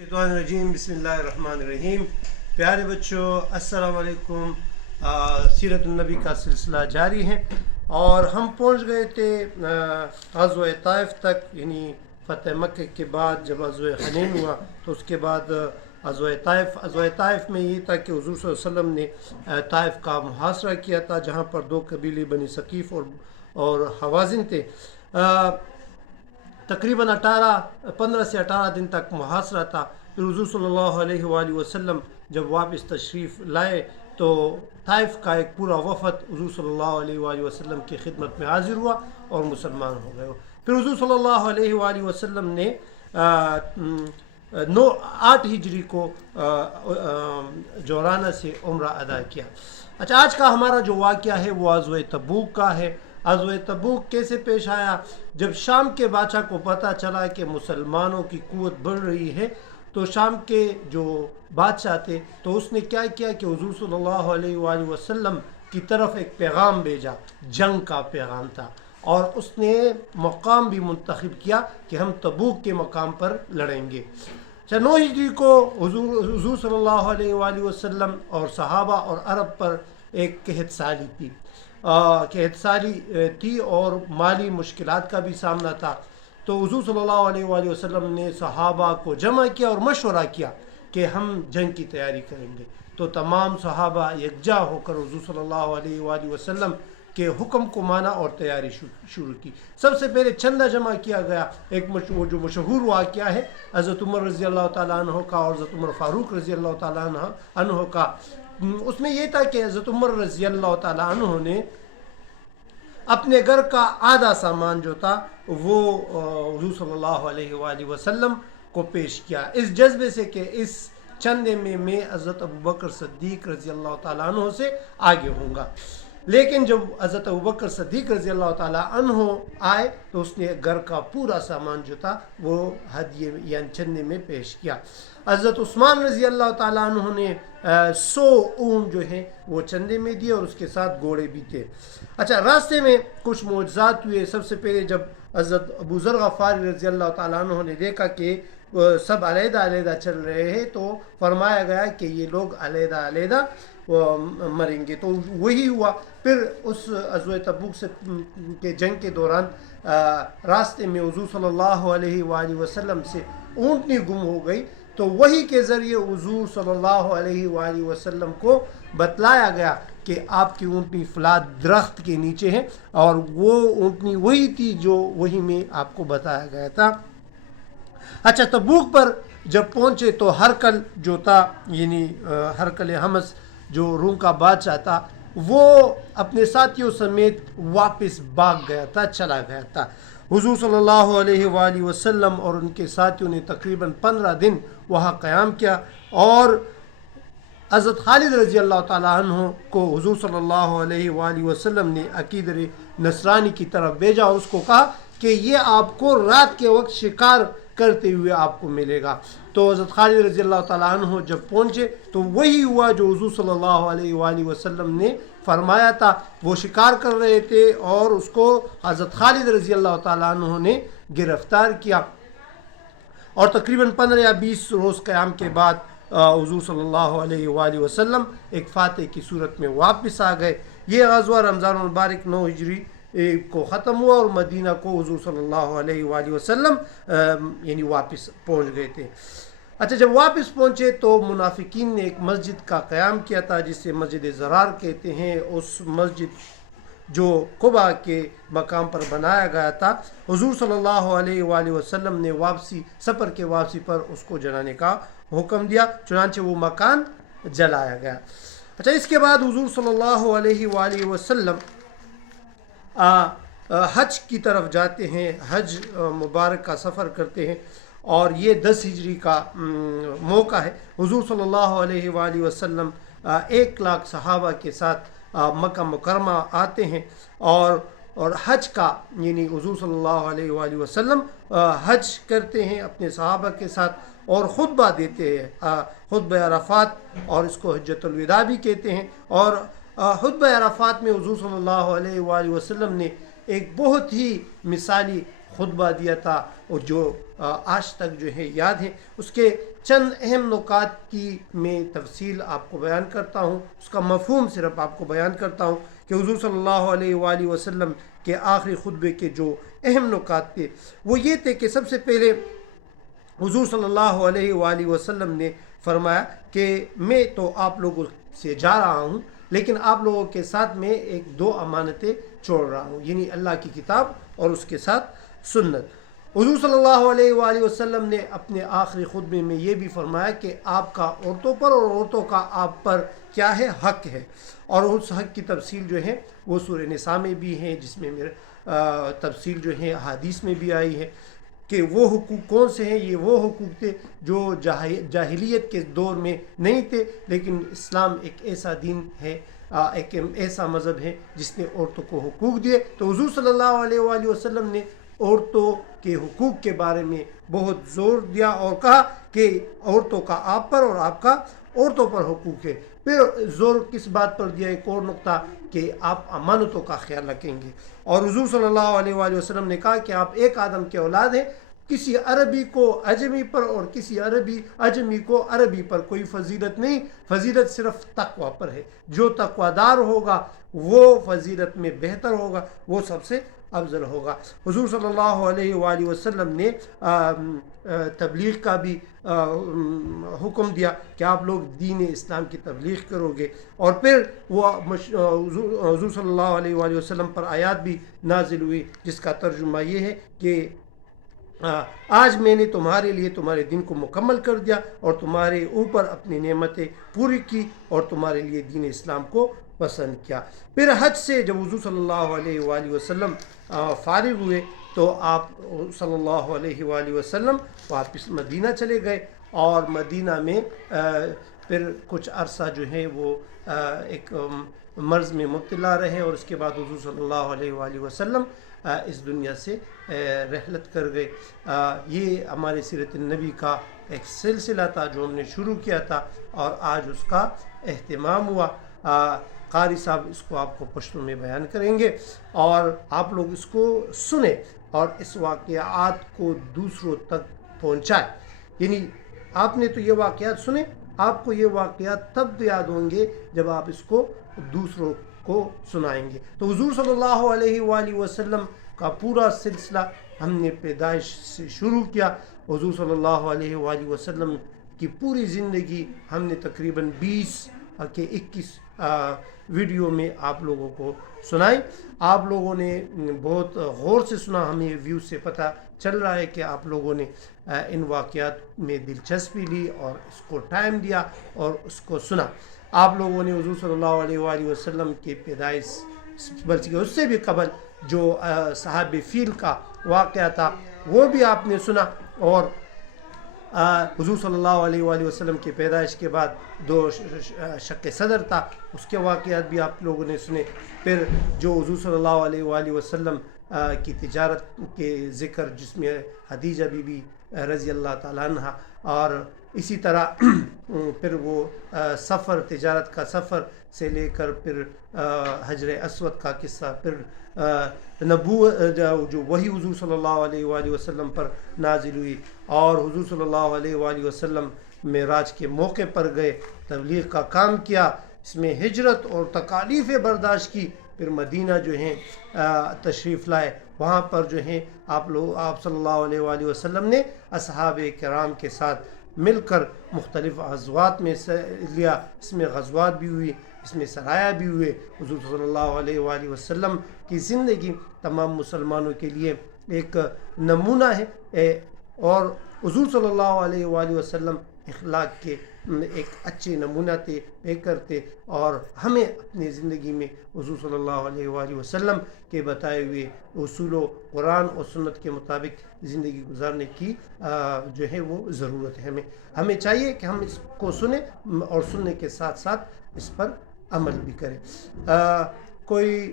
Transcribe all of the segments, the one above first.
रजीम बिस्मिल्लाहिर्रहमानिर्रहीम। प्यारे बच्चों, अस्सलाम वालेकुम। सीरत नबी का सिलसिला जारी है और हम पहुंच गए थे ग़ज़वा ताइफ तक, यानी फ़तह मक्के के बाद जब ग़ज़वा हुनैन हुआ तो उसके बाद ग़ज़वा ताइफ में ये था कि हुज़ूर सल्लल्लाहु अलैहि वसल्लम ने ताइफ का मुहासरा किया था, जहाँ पर दो कबीले बनी सकीफ़ और हवाज़िन थे। तकरीबन 15 से 18 दिन तक मुहासरा था। फिर हुज़ूर सल्लल्लाहु अलैहि वसल्लम जब वापस तशरीफ़ लाए तो ताइफ का एक पूरा वफ़द हुज़ूर सल्लल्लाहु अलैहि वसल्लम की खिदमत में हाजिर हुआ और मुसलमान हो गए। फिर हुज़ूर सल्लल्लाहु अलैहि वसल्लम ने 8 हिजरी को जोराना से उम्रा अदा किया। अच्छा, आज का हमारा जो वाक़या है वो ग़ज़वा तबूक का है। ग़ज़वा तबूक कैसे पेश आया? जब शाम के बादशाह को पता चला कि मुसलमानों की क़ुव्वत बढ़ रही है तो शाम के जो बादशाह थे तो उसने क्या किया कि हुज़ूर सल्लल्लाहु अलैहि वसल्लम की तरफ एक पैगाम भेजा, जंग का पैगाम था, और उसने मकाम भी मुंतखब किया कि हम तबूक के मकाम पर लड़ेंगे। 9 हिजरी को हुज़ूर सल्लल्लाहु अलैहि वसल्लम और सहाबा और अरब पर एक कहतसाली थी और माली मुश्किलात का भी सामना था। तो हुज़ूर सल्लल्लाहु अलैहि वसल्लम ने सहाबा को जमा किया और मशवरा किया कि हम जंग की तैयारी करेंगे। तो तमाम सहाबा यकजा होकर हुज़ूर सल्लल्लाहु अलैहि वसल्लम के हुक्म को माना और तैयारी शुरू की। सबसे पहले चंदा जमा किया गया। एक वो जो मशहूर वाक़या है हज़रत उमर रज़ी अल्लाह ताला अन्हु का और हज़रत उमर फ़ारूक रज़ी अल्लाह ताला अन्हु का, उसमें यह था कि हज़रत उमर रज़ी अल्लाह ताला अन्हु ने अपने घर का आधा सामान जो था वो हुज़ूर सल्लल्लाहु अलैहि वसल्लम को पेश किया, इस जज्बे से कि इस चंदे में मैं हज़रत अबू बकर सिद्दीक़ रज़ी अल्लाह ताला अन्हु से आगे होऊंगा। लेकिन जब हज़रत अबू बकर सिद्दीक़ रज़ी अल्लाह ताला अन्हु आए तो उसने घर का पूरा सामान जो था वो हदिये यानी चंदे में पेश किया। हज़रत उस्मान रज़ी अल्लाह ताला अन्हु ने 100 ऊँट जो हैं वो चंदे में दिए और उसके साथ घोड़े भी थे। अच्छा, रास्ते में कुछ मौजज़ात हुए। सबसे पहले जब हज़रत अबू ज़र ग़फ़ारी रज़ी अल्लाह ताला अन्हु ने देखा कि सब अलहदा चल रहे हैं तो फरमाया गया कि ये लोग अलहदा मरेंगे। तो वही हुआ। फिर उस ग़ज़वा तबूक से के जंग के दौरान रास्ते में हुज़ूर सल्लल्लाहु अलैहि वसल्लम से ऊँटनी गुम हो गई। तो वही के ज़रिए हुज़ूर सल्लल्लाहु अलैहि वसल्लम को बतलाया गया कि आपकी ऊँटनी फ़ला दरख्त के नीचे है, और वो ऊँटनी वही थी जो वही में आपको बताया गया था। अच्छा, तबूक पर जब पहुँचे तो हरकल जो था, यानी हरकल हमस जो रूम का बादशाह था, वो अपने साथियों समेत वापस भाग गया था, चला गया था। हुज़ूर सल्लल्लाहु अलैहि वसल्लम और उनके साथियों ने तकरीबन 15 दिन वहाँ क़याम किया और हज़रत खालिद रज़ी अल्लाह ताला अन्हु को हुज़ूर सल्लल्लाहु अलैहि वसल्लम ने अकीदर नसरानी की तरफ भेजा और उसको कहा कि ये आपको रात के वक्त शिकार करते हुए आपको मिलेगा। तो हज़रत खालिद रज़ी अल्लाह ताला अन्हु जब पहुँचे तो वही हुआ जो हुज़ूर सल्लल्लाहु अलैहि वसल्लम ने फरमाया था। वो शिकार कर रहे थे और उसको हज़रत खालिद रज़ी अल्लाह ताला अन्हु ने गिरफ़्तार किया और तकरीबन 15 या 20 रोज़ क़याम के बाद हुज़ूर सल्लल्लाहु अलैहि वसल्लम एक फ़ातह की सूरत में वापस आ गए। ये ग़ज़वा रमज़ान मुबारक 9 हिजरी को ख़त्म हुआ और मदीना को हुज़ूर सल्लल्लाहु अलैहि वसल्लम यानी वापस पहुँच गए थे। अच्छा, जब वापस पहुँचे तो मुनाफिकीन ने एक मस्जिद का क़याम किया था जिसे मस्जिद ज़रार कहते हैं। उस मस्जिद जो कुबा के मकाम पर बनाया गया था, हुज़ूर सल्लल्लाहु अलैहि वसल्लम ने सफ़र के वापसी पर उसको जलाने का हुक्म दिया, चुनांचे वो मकान जलाया गया। अच्छा, इसके बाद हुज़ूर सल्लल्लाहु अलैहि वसल्लम हज की तरफ जाते हैं, हज मुबारक का सफ़र करते हैं और ये 10 हिजरी का मौका है। हुज़ूर सल्लल्लाहु अलैहि वसल्लम 1 लाख सहाबा के साथ मक्का मुकरमा आते हैं और हज का यानी हुज़ूर सल्लल्लाहु अलैहि वसल्लम हज करते हैं अपने सहाबा के साथ और खुतबा देते हैं, खुतबा अरफ़ात, और इसको हज्जतुल विदा भी कहते हैं। और खुतबा अरफ़ात में हुज़ूर सल्लल्लाहु अलैहि वसल्लम ने एक बहुत ही मिसाली خطبہ دیا تھا اور جو آج تک جو ہے یاد ہے، اس کے چند اہم نکات کی میں تفصیل آپ کو بیان کرتا ہوں، اس کا مفہوم صرف آپ کو بیان کرتا ہوں کہ حضور صلی اللہ علیہ وآلہ وسلم کے آخری خطبے کے جو اہم نکات تھے وہ یہ تھے کہ سب سے پہلے حضور صلی اللہ علیہ وآلہ وسلم نے فرمایا کہ میں تو آپ لوگوں سے جا رہا ہوں، لیکن آپ لوگوں کے ساتھ میں ایک دو امانتیں چھوڑ رہا ہوں، یعنی اللہ کی کتاب اور اس کے ساتھ سنت۔ حضور صلی اللہ علیہ وآلہ وسلم نے اپنے آخری خطبے میں یہ بھی فرمایا کہ آپ کا عورتوں پر اور عورتوں کا آپ پر کیا ہے، حق ہے، اور اس حق کی تفصیل جو ہے وہ سورہ نساء میں بھی ہے، جس میں تفصیل جو ہے حدیث میں بھی آئی ہے کہ وہ حقوق کون سے ہیں۔ یہ وہ حقوق تھے جو جاہلیت کے دور میں نہیں تھے، لیکن اسلام ایک ایسا دین ہے، ایک ایسا مذہب ہے جس نے عورتوں کو حقوق دیے۔ تو حضور صلی اللہ علیہ وآلہ وسلم نے عورتوں کے حقوق کے بارے میں بہت زور دیا اور کہا کہ عورتوں کا آپ پر اور آپ کا عورتوں پر حقوق ہے۔ پھر زور کس بات پر دیا، ایک اور نقطہ کہ آپ امانتوں کا خیال رکھیں گے، اور حضور صلی اللہ علیہ وآلہ وسلم نے کہا کہ آپ ایک آدم کے اولاد ہیں، کسی عربی کو عجمی پر اور کسی عجمی کو عربی پر کوئی فضیلت نہیں، فضیلت صرف تقوی پر ہے۔ جو تقوی دار ہوگا وہ فضیلت میں بہتر ہوگا، وہ سب سے افضل ہوگا۔ حضور صلی اللہ علیہ وآلہ وسلم نے تبلیغ کا بھی حکم دیا کہ آپ لوگ دین اسلام کی تبلیغ کرو گے، اور پھر وہ حضور صلی اللہ علیہ وآلہ وسلم پر آیات بھی نازل ہوئی جس کا ترجمہ یہ ہے کہ آج میں نے تمہارے لیے تمہارے دین کو مکمل کر دیا اور تمہارے اوپر اپنی نعمتیں پوری کی اور تمہارے لیے دین اسلام کو پسند کیا۔ پھر حج سے جب حضور صلی اللہ علیہ وآلہ وسلم فارغ ہوئے تو آپ صلی اللہ علیہ وآلہ وسلم واپس مدینہ چلے گئے، اور مدینہ میں پھر کچھ عرصہ جو ہے وہ ایک مرض میں مبتلا رہے، اور اس کے بعد حضور صلی اللہ علیہ وآلہ وسلم اس دنیا سے رحلت کر گئے۔ یہ ہمارے سیرت النبی کا ایک سلسلہ تھا جو ہم نے شروع کیا تھا، اور آج اس کا اہتمام ہوا۔ قاری صاحب اس کو آپ کو پشتو میں بیان کریں گے، اور آپ لوگ اس کو سنیں اور اس واقعات کو دوسروں تک پہنچائیں۔ یعنی آپ نے تو یہ واقعات سنے، آپ کو یہ واقعات تب یاد ہوں گے جب آپ اس کو دوسروں کو سنائیں گے۔ تو حضور صلی اللہ علیہ وآلہ وسلم کا پورا سلسلہ ہم نے پیدائش سے شروع کیا۔ حضور صلی اللہ علیہ وآلہ وسلم کی پوری زندگی ہم نے تقریباً 20 کے 21 ویڈیو میں آپ لوگوں کو سنائی۔ آپ لوگوں نے بہت غور سے سنا، ہمیں ویو سے پتہ چل رہا ہے کہ آپ لوگوں نے ان واقعات میں دلچسپی لی اور اس کو ٹائم دیا اور اس کو سنا۔ آپ لوگوں نے حضور صلی اللہ علیہ وآلہ وسلم کی پیدائش بلکہ اس سے بھی قبل جو صحاب فیل کا واقعہ تھا وہ بھی آپ نے سنا، اور حضور صلی اللہ علیہ وآلہ وسلم کی پیدائش کے بعد 2 شق صدر تھا، اس کے واقعات بھی آپ لوگوں نے سنے۔ پھر جو حضور صلی اللہ علیہ وآلہ وسلم کی تجارت کے ذکر، جس میں خدیجہ بی بی رضی اللہ تعالیٰ عنہ، اور اسی طرح پھر وہ سفر، تجارت کا سفر سے لے کر پھر حجر اسود کا قصہ، پھر جو وحی حضور صلی اللہ علیہ وآلہ وسلم پر نازل ہوئی، اور حضور صلی اللہ علیہ وآلہ وسلم معراج کے موقع پر گئے، تبلیغ کا کام کیا، اس میں ہجرت اور تکالیف برداشت کی، پھر مدینہ جو ہیں تشریف لائے، وہاں پر جو ہیں آپ صلی اللہ علیہ وآلہ وسلم نے اصحاب کرام کے ساتھ مل کر مختلف غزوات میں لیا، اس میں غزوات بھی ہوئی، اس میں سرایا بھی ہوئے۔ حضور صلی اللہ علیہ وآلہ وسلم کی زندگی تمام مسلمانوں کے لیے ایک نمونہ ہے، اور حضور صلی اللہ علیہ وآلہ وسلم اخلاق کے ایک اچھے نمونہ تھے، پیکر تھے، اور ہمیں اپنی زندگی میں حضور صلی اللہ علیہ وآلہ وسلم کے بتائے ہوئے اصول و قرآن اور سنت کے مطابق زندگی گزارنے کی جو ہے وہ ضرورت ہے۔ ہمیں چاہیے کہ ہم اس کو سنیں اور سننے کے ساتھ ساتھ اس پر عمل بھی کریں۔ کوئی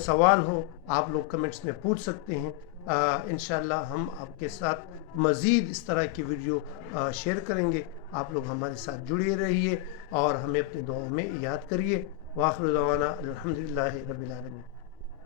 سوال ہو آپ لوگ کمنٹس میں پوچھ سکتے ہیں، انشاءاللہ ہم آپ کے ساتھ مزید اس طرح کی ویڈیو شیئر کریں گے۔ آپ لوگ ہمارے ساتھ جڑے رہیے اور ہمیں اپنی دعاؤں میں یاد کریے۔ وآخر دعوانا الحمدللہ رب العالمین۔